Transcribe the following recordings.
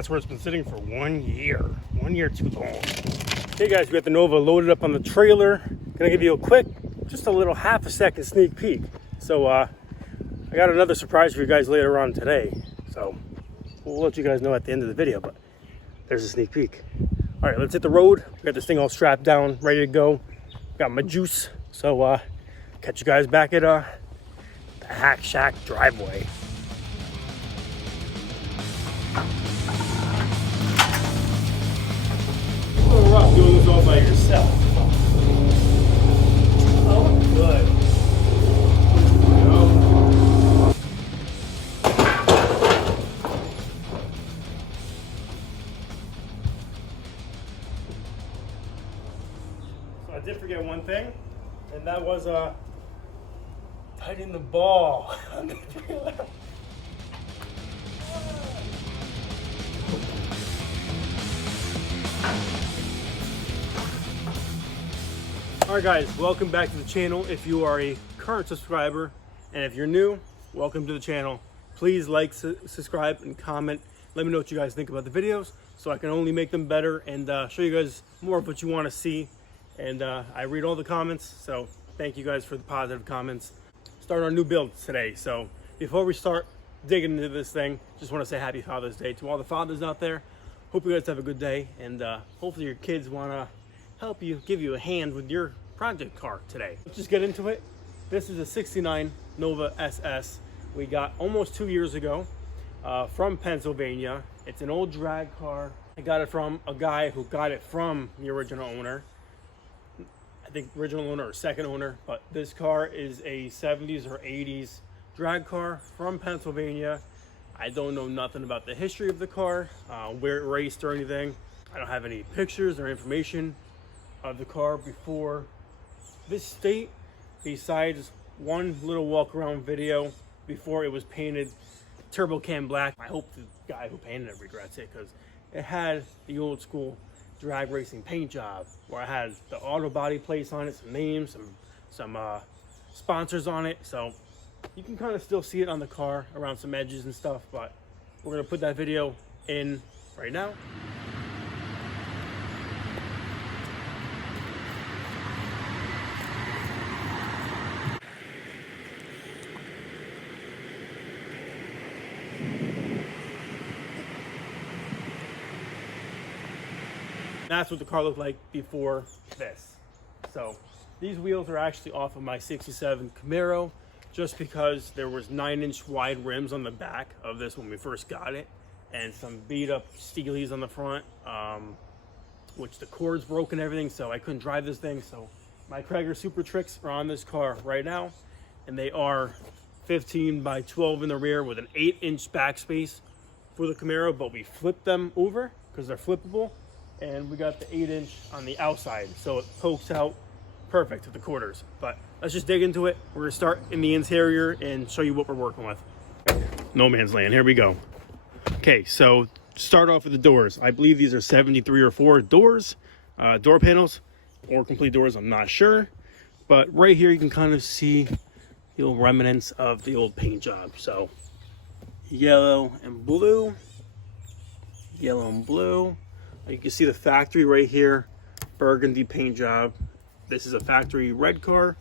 That's where it's been sitting for 1 year. 1 year too long. Hey guys, we got the Nova loaded up on the trailer. Gonna give you a quick, just a little half a second sneak peek. So I got another surprise for you guys later on today. So we'll let you guys know at the end of the video, but there's a sneak peek. All right, let's hit the road. We got this thing all strapped down, ready to go. Got my juice. So catch you guys back at the Hack Shack driveway. A little rough doing this all by yourself. Oh, good. So I did forget one thing, and that was tighten the ball on the trailer. Alright guys, welcome back to the channel. If you are a current subscriber, and if you're new, welcome to the channel. Please like, subscribe, and comment. Let me know what you guys think about the videos, so I can only make them better and show you guys more of what you want to see. And I read all the comments, so thank you guys for the positive comments. Start our new build today. So before we start digging into this thing, just want to say happy Father's Day to all the fathers out there. Hope you guys have a good day, and hopefully your kids want to help you, give you a hand with your project car today. Let's just get into it. This is a 69 Nova SS we got almost 2 years ago from Pennsylvania. It's an old drag car. I got it from a guy who got it from the original owner. I think original owner or second owner, but this car is a 70s or 80s drag car from Pennsylvania. I don't know nothing about the history of the car, where it raced or anything. I don't have any pictures or information of the car before this state, besides one little walk around video before it was painted turbo cam black. I hope the guy who painted it regrets it, because it had the old school drag racing paint job where I had the Underbody place on it, some names, some sponsors on it. So you can kind of still see it on the car around some edges and stuff, but we're gonna put that video in right now. That's what the car looked like before this. So these wheels are actually off of my 67 Camaro, just because there was 9-inch wide rims on the back of this when we first got it, and some beat up Steelies on the front, which the cords broke and everything, so I couldn't drive this thing. So my Krager Super Tricks are on this car right now, and they are 15 by 12 in the rear with an 8-inch backspace for the Camaro, but we flipped them over because they're flippable. And we got the 8-inch on the outside, so it pokes out perfect at the quarters. But let's just dig into it. We're gonna start in the interior and show you what we're working with. No man's land, here we go. Okay, so start off with the doors. I believe these are 73 or 4 doors, door panels, or complete doors, I'm not sure. But right here you can kind of see the old remnants of the old paint job. So yellow and blue, yellow and blue. You can see the factory right here, burgundy paint job. This is a factory red car.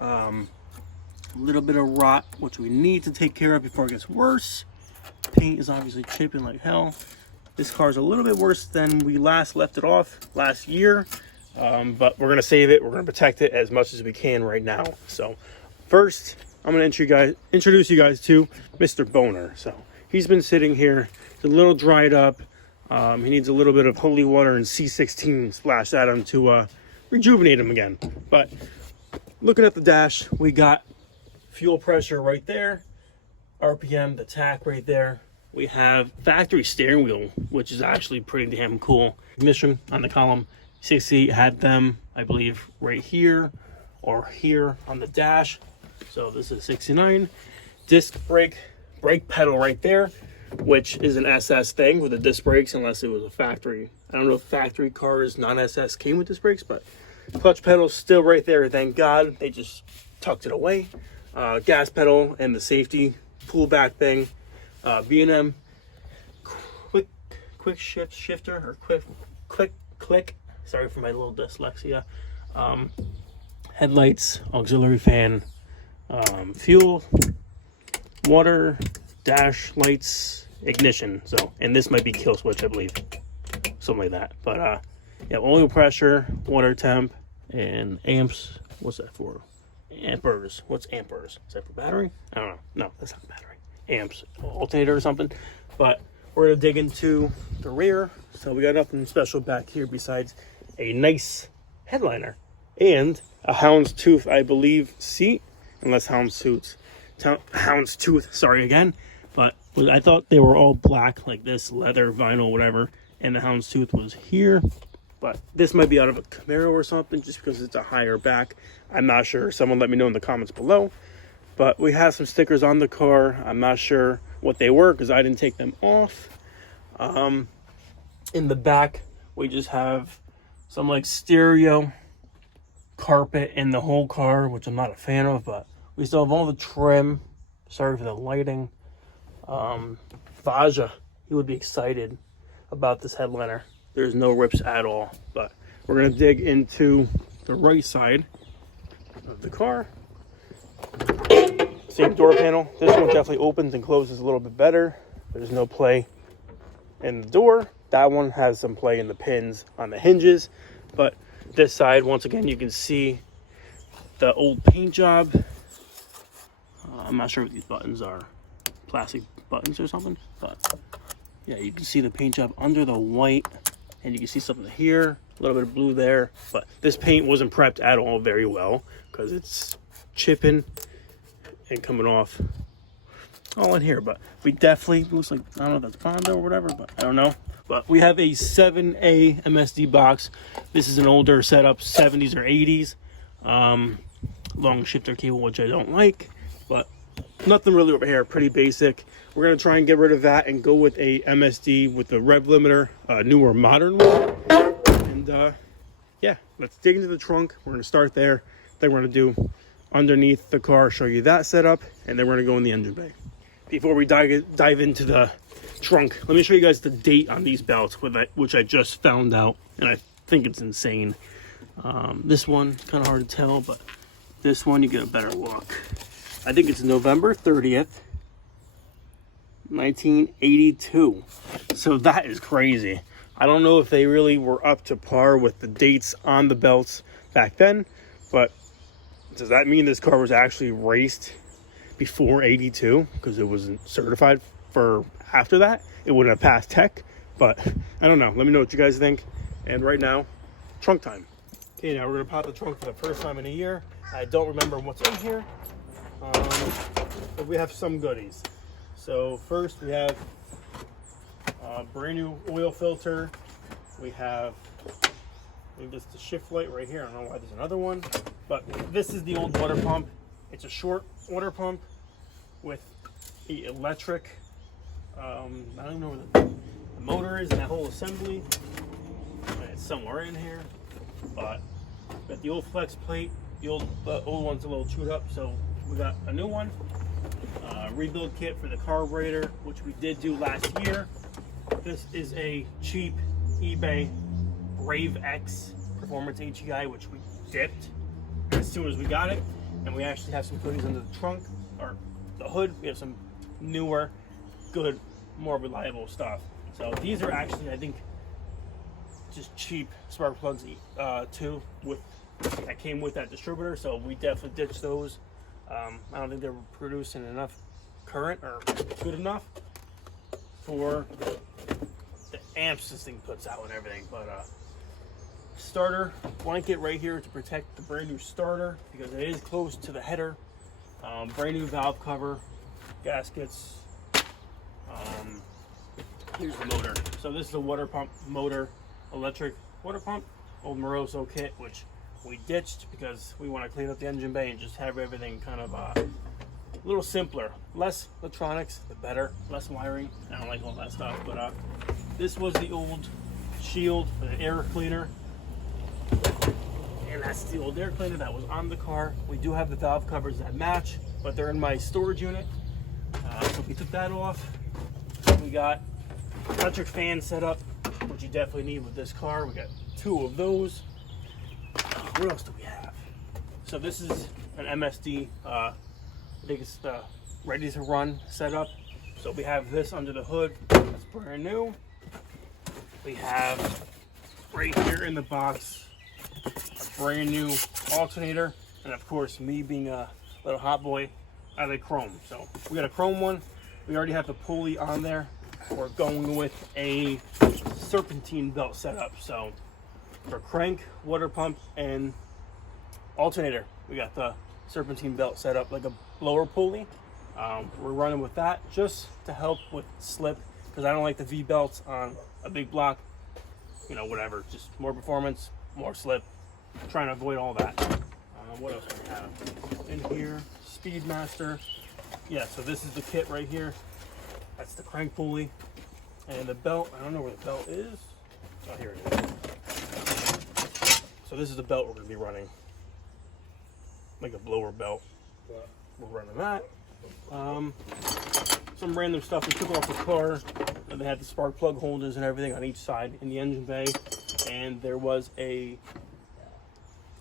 A little bit of rot, which we need to take care of before it gets worse. Paint is obviously chipping like hell. This car is a little bit worse than we last left it off last year, but we're gonna save it. We're gonna protect it as much as we can right now. So first, I'm gonna introduce you guys to Mr. Boner. So he's been sitting here. It's a little dried up. He needs a little bit of holy water and C16 splashed at him to rejuvenate him again. But looking at the dash, we got fuel pressure right there, RPM, the tach right there. We have factory steering wheel, which is actually pretty damn cool. Ignition on the column. 60 had them, I believe, right here or here on the dash. So this is 69. Disc brake pedal right there, which is an SS thing with the disc brakes, unless it was a factory. I don't know if factory cars, non-SS, came with disc brakes, but clutch pedal's still right there. Thank God they just tucked it away. Gas pedal and the safety pullback thing. B&M quick quick shift shifter, or quick click. Sorry for my little dyslexia. Headlights, auxiliary fan, fuel, water, dash lights, ignition. So, and this might be kill switch, I believe, something like that. But yeah, oil pressure, water temp, and amps. What's that for? Amperes. What's amperes? Is that for battery? I don't know. No, that's not battery. Amps, alternator or something. But we're gonna dig into the rear. So we got nothing special back here besides a nice headliner and a houndstooth, I believe, seat. Unless houndstooth, sorry again. But I thought they were all black, like this, leather, vinyl, whatever. And the houndstooth was here. But this might be out of a Camaro or something, just because it's a higher back. I'm not sure. Someone let me know in the comments below. But we have some stickers on the car. I'm not sure what they were because I didn't take them off. In the back, we just have some like stereo carpet in the whole car, which I'm not a fan of, but we still have all the trim. Sorry for the lighting. Vaja, he would be excited about this headliner. There's no rips at all, but we're gonna dig into the right side of the car. Same door panel. This one definitely opens and closes a little bit better. There's no play in the door. That one has some play in the pins on the hinges, but this side, once again, you can see the old paint job. I'm not sure what these buttons are, plastic buttons or something, but yeah, you can see the paint job under the white, and you can see something here, a little bit of blue there, but this paint wasn't prepped at all very well because it's chipping and coming off all in here. But we definitely, looks like, I don't know if that's Bondo or whatever, but I don't know. But we have a 7A MSD box. This is an older setup, 70s or 80s. Long shifter cable, which I don't like, but nothing really over here, pretty basic. We're gonna try and get rid of that and go with a MSD with the rev limiter, newer modern one. And yeah, let's dig into the trunk. We're gonna start there. Then we're gonna do underneath the car, show you that setup, and then we're gonna go in the engine bay. Before we dive into the trunk, let me show you guys the date on these belts, which I just found out, and I think it's insane. This one, kind of hard to tell, but this one, you get a better look. I think it's November 30th, 1982. So that is crazy. I don't know if they really were up to par with the dates on the belts back then, but does that mean this car was actually raced before 82? Because it wasn't certified for after that. It wouldn't have passed tech, but I don't know. Let me know what you guys think. And right now, trunk time. Okay, now we're gonna pop the trunk for the first time in a year. I don't remember what's in here, but we have some goodies. So first we have a brand new oil filter. We have, I think this is the shift light right here. I don't know why there's another one, but this is the old water pump. It's a short water pump with the electric, I don't even know where the motor is in that whole assembly. It's somewhere in here, but got the old flex plate. The old one's a little chewed up, so we got a new one. Rebuild kit for the carburetor, which we did do last year. This is a cheap eBay Brave X Performance HEI, which we dipped as soon as we got it. And we actually have some goodies under the trunk, or the hood. We have some newer, good, more reliable stuff. So these are actually, I think, just cheap spark plugs too, that came with that distributor. So we definitely ditched those. I don't think they were producing enough current or good enough for the amps this thing puts out and everything. But starter blanket right here to protect the brand new starter because it is close to the header. Brand new valve cover, gaskets. Here's the motor. So this is a water pump motor, electric water pump, old Moroso kit, which we ditched because we want to clean up the engine bay and just have everything kind of a little simpler. Less electronics, the better. Less wiring. I don't like all that stuff. But this was the old shield for the air cleaner. And that's the old air cleaner that was on the car. We do have the valve covers that match, but they're in my storage unit. So we took that off. We got electric fan setup, which you definitely need with this car. We got 2 of those. What else do we have? So this is an MSD, I think it's the ready to run setup. So we have this under the hood, that's brand new. We have right here in the box a brand new alternator, and of course, me being a little hot boy, I like chrome. So we got a chrome one. We already have the pulley on there. We're going with a serpentine belt setup. So for crank, water pump, and alternator, we got the serpentine belt set up like a blower pulley. We're running with that just to help with slip, because I don't like the V belts on a big block. You know, whatever, just more performance, more slip. I'm trying to avoid all that. What else do we have in here? Speedmaster. Yeah, so this is the kit right here. That's the crank pulley. And the belt, I don't know where the belt is. Oh, here it is. So this is the belt we're going to be running. Like a blower belt. We're running that. Some random stuff we took off the car. And they had the spark plug holders and everything on each side in the engine bay. And there was a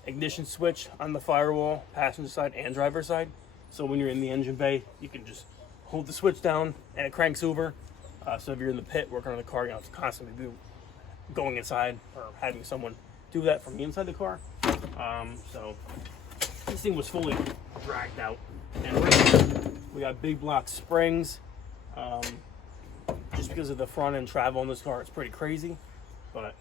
ignition switch on the firewall, passenger side and driver side. So when you're in the engine bay, you can just hold the switch down and it cranks over. So if you're in the pit working on the car, you don't have to constantly be going inside or having someone do that from the inside the car. So this thing was fully dragged out. And right here, we got big block springs. Just because of the front end travel on this car, it's pretty crazy. But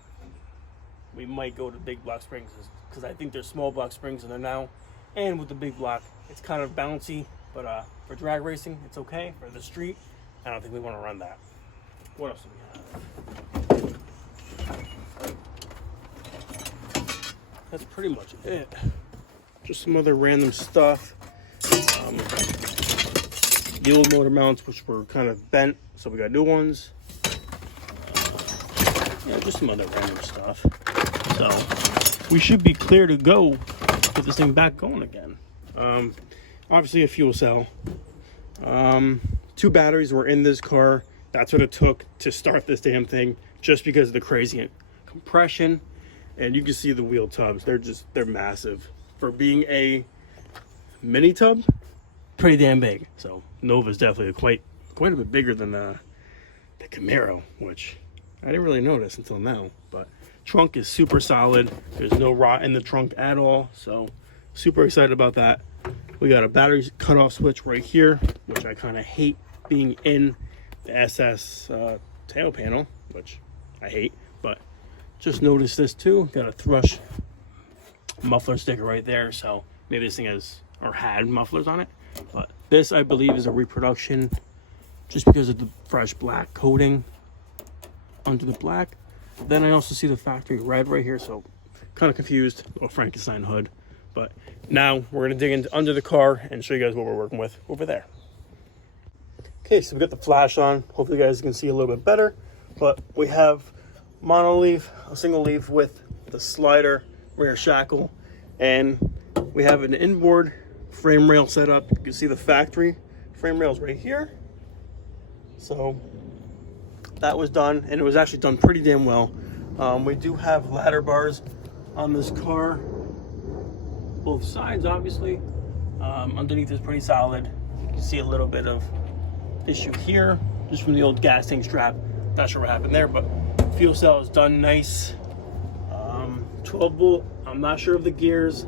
we might go to big block springs because I think there's small block springs in there now. And with the big block, it's kind of bouncy. But for drag racing, it's okay. For the street, I don't think we want to run that. What else do we have? That's pretty much it. Just some other random stuff. The old motor mounts, which were kind of bent, so we got new ones. Yeah, just some other random stuff. So we should be clear to go get this thing back going again. Obviously a fuel cell. 2 batteries were in this car. That's what it took to start this damn thing, just because of the crazy compression. And you can see the wheel tubs. They're massive. For being a mini tub, pretty damn big. So Nova's definitely quite a bit bigger than the Camaro, which I didn't really notice until now. But trunk is super solid. There's no rot in the trunk at all. So super excited about that. We got a battery cutoff switch right here, which I kind of hate being in the SS tail panel, which I hate. But just noticed this too. Got a Thrush muffler sticker right there. So maybe this thing has or had mufflers on it. But this, I believe, is a reproduction just because of the fresh black coating under the black. Then I also see the factory red right here, so kind of confused. Little Frankenstein hood. But now we're going to dig into under the car and show you guys what we're working with over there. Okay, so we got the flash on. Hopefully you guys can see a little bit better. But we have mono leaf, a single leaf with the slider rear shackle. And we have an inboard frame rail set up. You can see the factory frame rails right here. So that was done, and it was actually done pretty damn well. We do have ladder bars on this car, both sides obviously. Underneath is pretty solid. You can see a little bit of issue here just from the old gas tank strap. Not sure what happened there, but fuel cell is done nice. 12 volt. I'm not sure of the gears.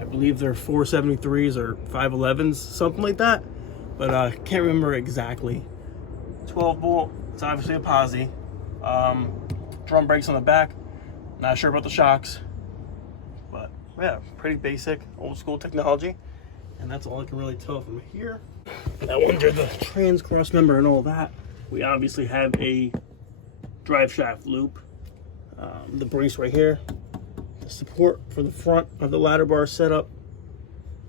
I believe they're 473s or 511s, something like that, but I can't remember exactly. 12 volt. It's obviously a posi. Drum brakes on the back. Not sure about the shocks, but yeah, pretty basic old school technology. And that's all I can really tell from here. Now under the trans cross member and all that, we obviously have a drive shaft loop. The brace right here. The support for the front of the ladder bar setup,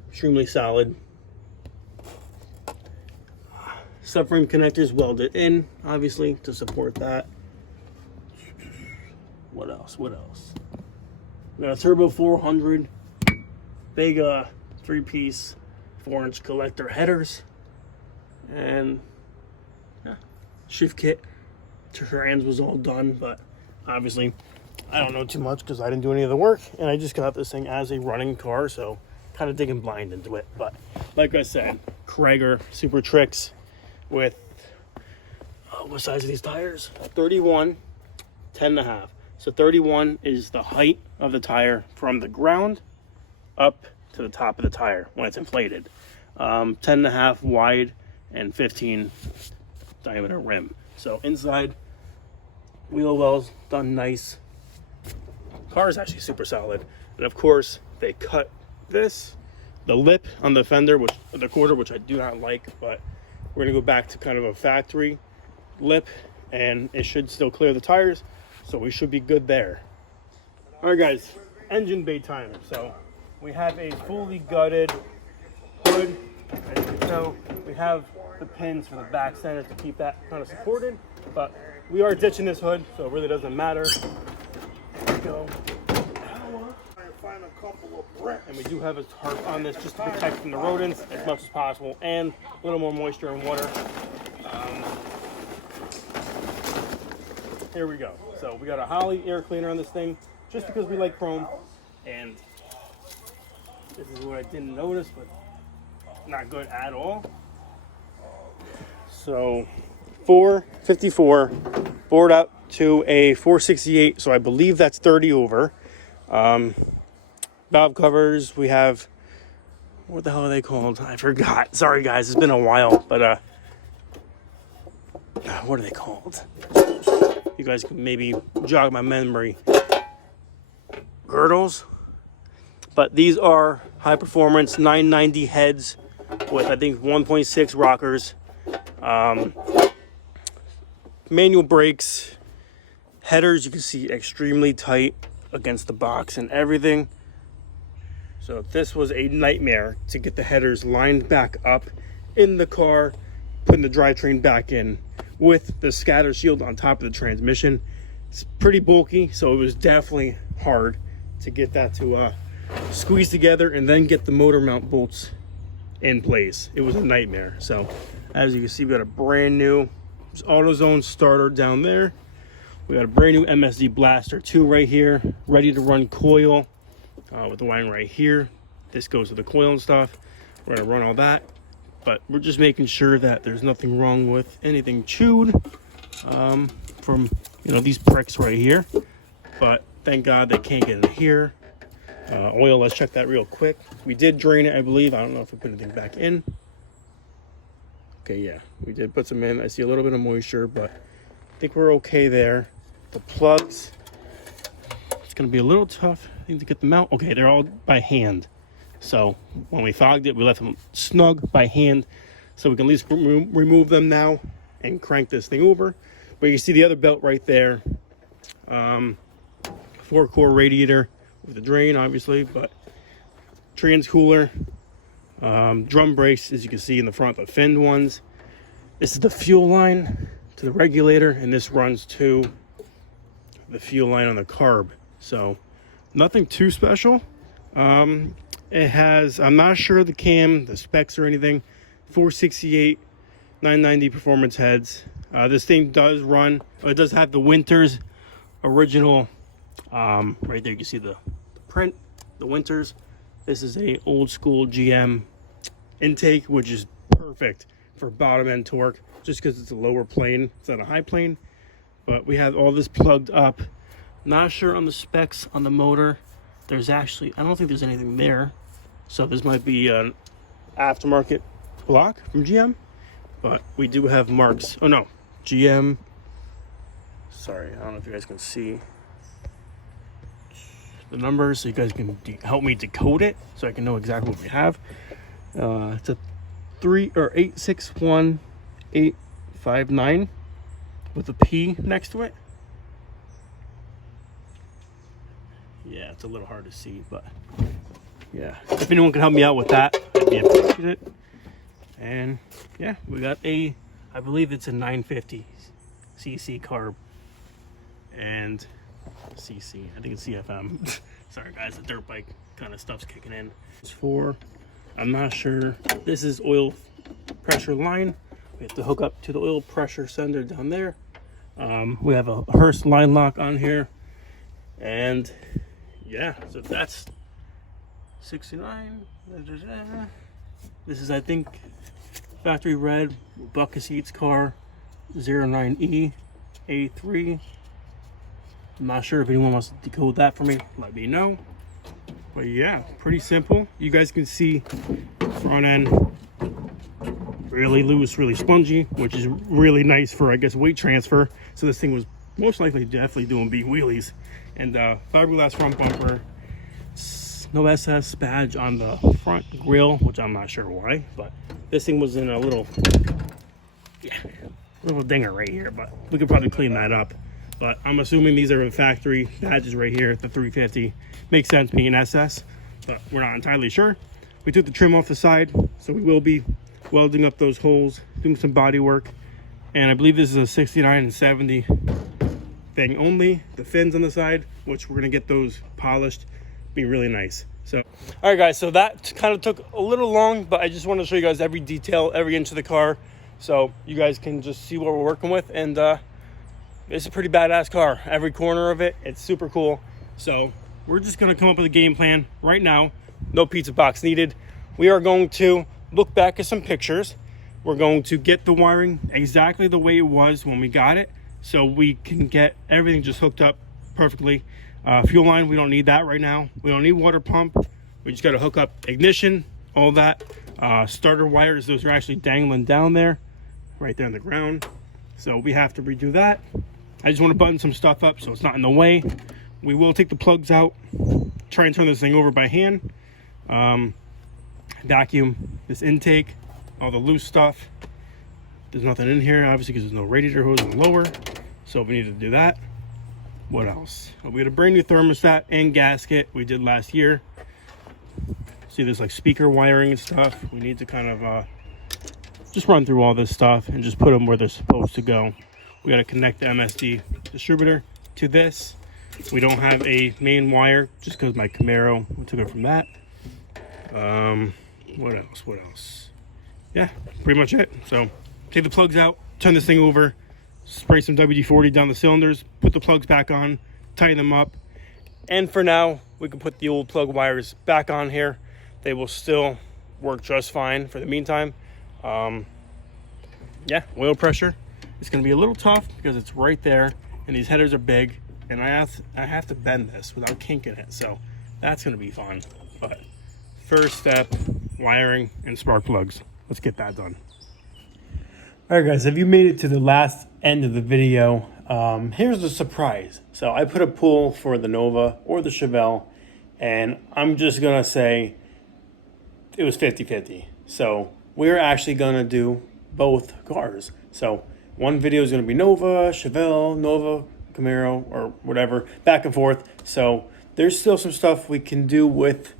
extremely solid. Subframe connectors welded in, obviously, to support that. What else? We got a Turbo 400, big 3-piece 4-inch collector headers, and shift kit trans was all done, but obviously I don't know too much because I didn't do any of the work, and I just got this thing as a running car, so kind of digging blind into it. But like I said, Krager Super Tricks with what size are these tires? 31, 10.5. So 31 is the height of the tire from the ground up to the top of the tire when it's inflated. 10.5 wide and 15 diameter rim. So inside, wheel wells done nice. Car is actually super solid. And of course, they cut the lip on the fender, the quarter, which I do not like, but we're gonna go back to kind of a factory lip, and it should still clear the tires, so we should be good there. All right, guys, engine bay time. So we have a fully gutted hood. As you can tell, we have the pins for the back center to keep that kind of supported, but we are ditching this hood, so it really doesn't matter. There we go. And we do have a tarp on this just to protect from the rodents as much as possible, and a little more moisture and water. Here we go. So we got a Holley air cleaner on this thing just because we like chrome, and this is what I didn't notice, but not good at all. So 454 bored up to a 468, so I believe that's 30 over. Valve covers, we have, what the hell are they called? I forgot. Sorry guys, it's been a while, but what are they called? You guys can maybe jog my memory. Girdles. But these are high performance 990 heads with, I think, 1.6 rockers. Manual brakes. Headers, you can see extremely tight against the box and everything. So this was a nightmare to get the headers lined back up in the car, putting the drivetrain back in with the scatter shield on top of the transmission. It's pretty bulky, so it was definitely hard to get that to squeeze together and then get the motor mount bolts in place. It was a nightmare. So as you can see, we got a brand new AutoZone starter down there. We got a brand new MSD Blaster 2 right here, ready to run coil with the wiring right here. This goes with the coil and stuff. We're gonna run all that, but we're just making sure that there's nothing wrong with anything chewed from these pricks right here. But thank God they can't get in here. Oil, let's check that real quick. We did drain it, I believe. I don't know if we put anything back in. Okay, yeah, we did put some in. I see a little bit of moisture, but I think we're okay there. The plugs, it's gonna be a little tough, I think, to get them out. Okay, they're all by hand. So when we fogged it, we left them snug by hand, so we can at least remove them now and crank this thing over. But you can see the other belt right there. 4-core radiator with the drain, obviously, but trans cooler, drum brakes, as you can see in the front, the finned ones. This is the fuel line to the regulator, and this runs to the fuel line on the carb. So nothing too special. It has, I'm not sure the specs or anything, 468 990 performance heads. This thing does run, it does have the Winters original, right there you can see the print, the Winters. This is a old school GM intake, which is perfect for bottom end torque, just because it's a lower plane, it's not a high plane. But we have all this plugged up. Not sure on the specs on the motor. There's actually, I don't think there's anything there. So this might be an aftermarket block from GM. But we do have marks. Oh no, GM. Sorry, I don't know if you guys can see the numbers, so you guys can help me decode it, so I can know exactly what we have. It's a 861859 with a P next to it. Yeah, it's a little hard to see, but yeah, if anyone can help me out with that, I'd be appreciated. And yeah, we got I believe it's a 950 cc carb and cc, I think it's CFM. Sorry guys, the dirt bike kind of stuff's kicking in. It's for, I'm not sure, this is oil pressure line. We have to hook up to the oil pressure sender down there. We have a Hearst line lock on here, and yeah, so that's 69. This is, I think, factory red bucket seats car 09E A3. I'm not sure if anyone wants to decode that for me, let me know. But yeah, pretty simple. You guys can see front end really loose, really spongy, which is really nice for, I guess, weight transfer. So this thing was most likely definitely doing big wheelies. And fiberglass front bumper, no SS badge on the front grille, which I'm not sure why, but this thing was in a little dinger right here, but we could probably clean that up. But I'm assuming these are in factory badges right here at the 350. Makes sense being an SS, but we're not entirely sure. We took the trim off the side, so we will be welding up those holes, doing some body work. And I believe this is a 69 and 70 thing only. The fins on the side, which we're gonna get those polished, be really nice. So, all right guys, so that kind of took a little long, but I just want to show you guys every detail, every inch of the car, so you guys can just see what we're working with. And it's a pretty badass car. Every corner of it, it's super cool. So we're just gonna come up with a game plan right now. No pizza box needed. We are going to look back at some pictures. We're going to get the wiring exactly the way it was when we got it, so we can get everything just hooked up perfectly. Fuel line, we don't need that right now. We don't need water pump. We just got to hook up ignition, all that. Starter wires, those are actually dangling down there, right there on the ground. So we have to redo that. I just want to button some stuff up so it's not in the way. We will take the plugs out, try and turn this thing over by hand. Vacuum this intake, all the loose stuff. There's nothing in here, obviously, because there's no radiator hose on the lower. So we need to do that. What else? We had a brand new thermostat and gasket we did last year. See, there's like speaker wiring and stuff. We need to kind of just run through all this stuff and just put them where they're supposed to go. We got to connect the MSD distributor to this. We don't have a main wire just because my Camaro, we took it from that. What else? Yeah, pretty much it. So take the plugs out, turn this thing over, spray some WD-40 down the cylinders, put the plugs back on, tighten them up. And for now, we can put the old plug wires back on here. They will still work just fine for the meantime. Yeah, oil pressure. It's going to be a little tough because it's right there and these headers are big, and I have to bend this without kinking it. So that's going to be fun. But first step, wiring and spark plugs. Let's get that done. All right, guys, if you made it to the last end of the video, here's the surprise. So I put a pull for the Nova or the Chevelle, and I'm just gonna say it was 50-50. So we're actually gonna do both cars. So one video is gonna be Nova, Chevelle, Nova, Camaro, or whatever, back and forth. So there's still some stuff we can do with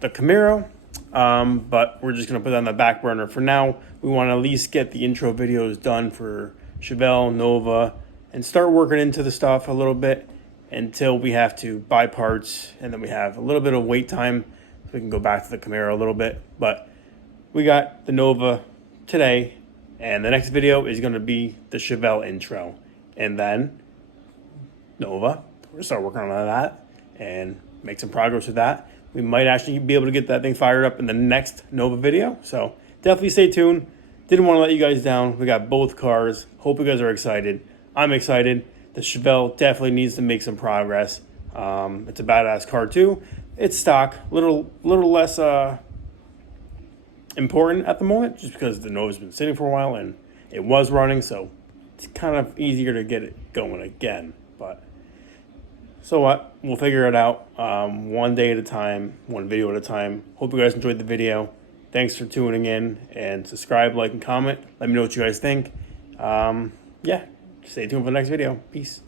the Camaro, but we're just gonna put that on the back burner for now. We want to at least get the intro videos done for Chevelle, Nova, and start working into the stuff a little bit until we have to buy parts, and then we have a little bit of wait time so we can go back to the Camaro a little bit. But we got the Nova today, and the next video is going to be the Chevelle intro, and then Nova. We're going to start working on that and make some progress with that. We might actually be able to get that thing fired up in the next Nova video, so definitely stay tuned. Didn't want to let you guys down. We got both cars. Hope you guys are excited. I'm excited. The Chevelle definitely needs to make some progress. It's a badass car too. It's stock, little less important at the moment, just because the Nova's been sitting for a while and it was running, so it's kind of easier to get it going again. But so what? We'll figure it out one day at a time, one video at a time. Hope you guys enjoyed the video. Thanks for tuning in, and subscribe, like, and comment. Let me know what you guys think. Yeah, stay tuned for the next video. Peace.